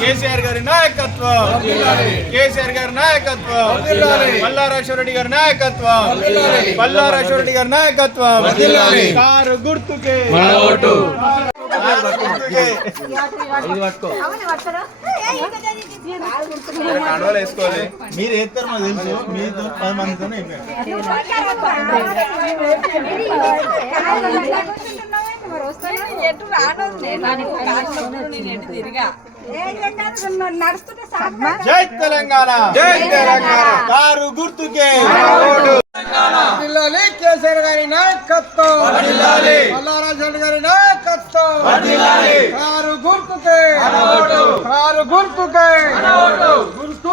కేసీఆర్ గారి నాయకత్వం, కేసీఆర్ గారి నాయకత్వం, పల్లారాజేశ్వరరెడ్డి గారి నాయకత్వం, పల్లారాజేశ్వరరెడ్డి గారి నాయకత్వం, కారు గుర్తుకే వేసుకోవాలి. మీరు వేస్తారు మాకు తెలుసు, మీతో 10 మందితో జై తెలంగాణ, జై తెలంగాణ, కారు గుర్తుకే కేసీఆర్ గారి నాయకత్వం, పల్లారాజేశ్వరరెడ్డి గారి నాయకత్వం, కారు గుర్తుకే, కారు గుర్తుకే, గుర్తు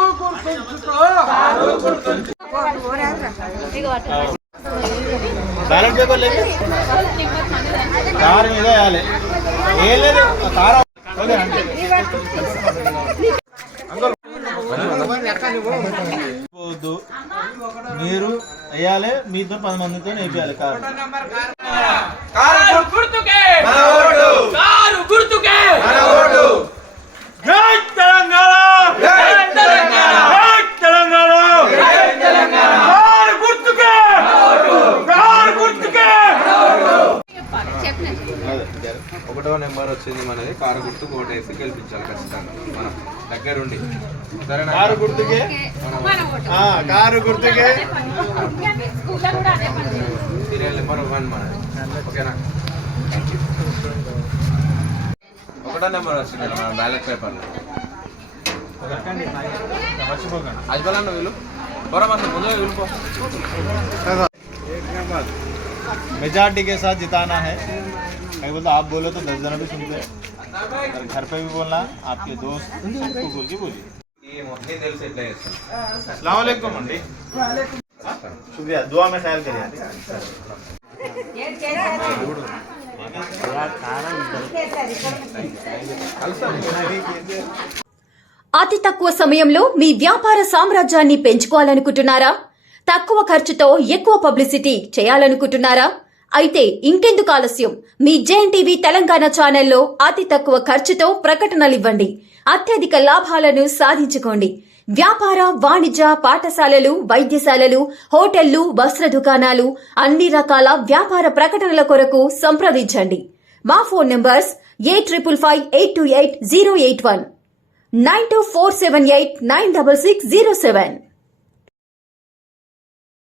బ్యాలెట్ పేపర్ లేదు, కారు మీద వేయాలి. ఏ లేదు కారు పోవద్దు, మీరు వేయాలి, మీతో 10 మందితో వేయాలి కారు. జై తెలంగాణ, జై తెలంగాణ, జై తెలంగాణ, జై తెలంగాణ, కారు గుర్తుకే, కారు గుర్తుకే. 1వ నెంబర్ వచ్చింది మనది. కారు గుర్తు ఓటేసి గెలిపించాలి ఖచ్చితంగా మనం దగ్గరుండి. సరేనా? కారు గుర్తుకే, కారు గుర్తుకే, సీరియల్ నెంబర్ 1 మనది. ఓకేనా? 1వ నెంబర్ వచ్చింది మన బ్యాలెట్ పేపర్. అజ్బల్ వీళ్ళు బరాబర్ ముందు వెళ్ళిపో. मेजॉरिटी के साथ जिताना है। मैं बोलता आप बोलो तो 10 जना भी सुनते हैं, घर पे भी बोलना, आपके दोस्त सबको बोल के बोलिए। अस्सलाम वालेकुम अंडी, शुक्रिया, दुआ में ख्याल करिए। అతి తక్కువ సమయంలో మీ వ్యాపార సామ్రాజ్యాన్ని పెంచుకోవాలనుకుంటున్నారా? తక్కువ ఖర్చుతో ఎక్కువ పబ్లిసిటీ చేయాలనుకుంటున్నారా? అయితే ఇంకెందుకు ఆలస్యం? మీ జేఎన్టీవీ తెలంగాణ ఛానల్లో అతి తక్కువ ఖర్చుతో ప్రకటనలివ్వండి, అత్యధిక లాభాలను సాధించుకోండి. వ్యాపార, వాణిజ్య, పాఠశాలలు, వైద్యశాలలు, హోటళ్లు, వస్త్ర దుకాణాలు, అన్ని రకాల వ్యాపార ప్రకటనల కొరకు సంప్రదించండి. మా ఫోన్ నంబర్స్ 8558288081, 9247896607.